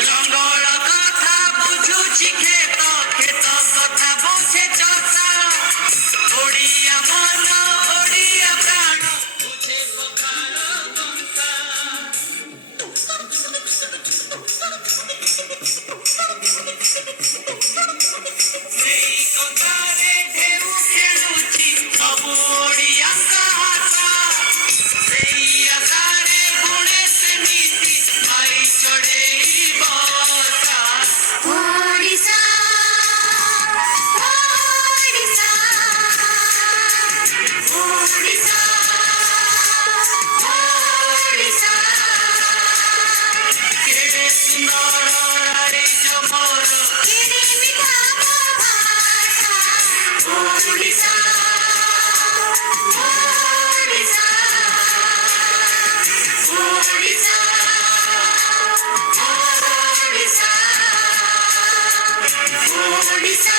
ଲଙ୍ଗଳ କଥା ବୁଝୁଛି କ୍ଷେତ କ୍ଷେତ କଥା ବୁଝେ ଚଷା ଓଡ଼ିଆ ମନ ଓଡ଼ିଆ ପ୍ରାଣ ବୁଝେ ପଖାଳ କଂସା ସେଇ କଥାରେ ଢେଉ ଖେଳୁଛି ସବୁ ଓଡ଼ିଆଙ୍କ ଆଶା ସେଇ ଆଶାରେ ବୁଣେ ସେମିତି ମାଇ ଚଢ଼େଇ ବସା ଓଡ଼ିଶା ଓଡ଼ିଶା ଓଡ଼ିଶା ଓଡ଼ିଶା କେଡ଼େ ସୁନ୍ଦର ରାଇଜ ମୋର କେଡ଼େ ମିଠା ମୋ ଭାଷା ଓଡ଼ିଶା ଓଡ଼ିଶା ଓଡ଼ିଶା ଓଡ଼ିଶା ଓଡ଼ିଶା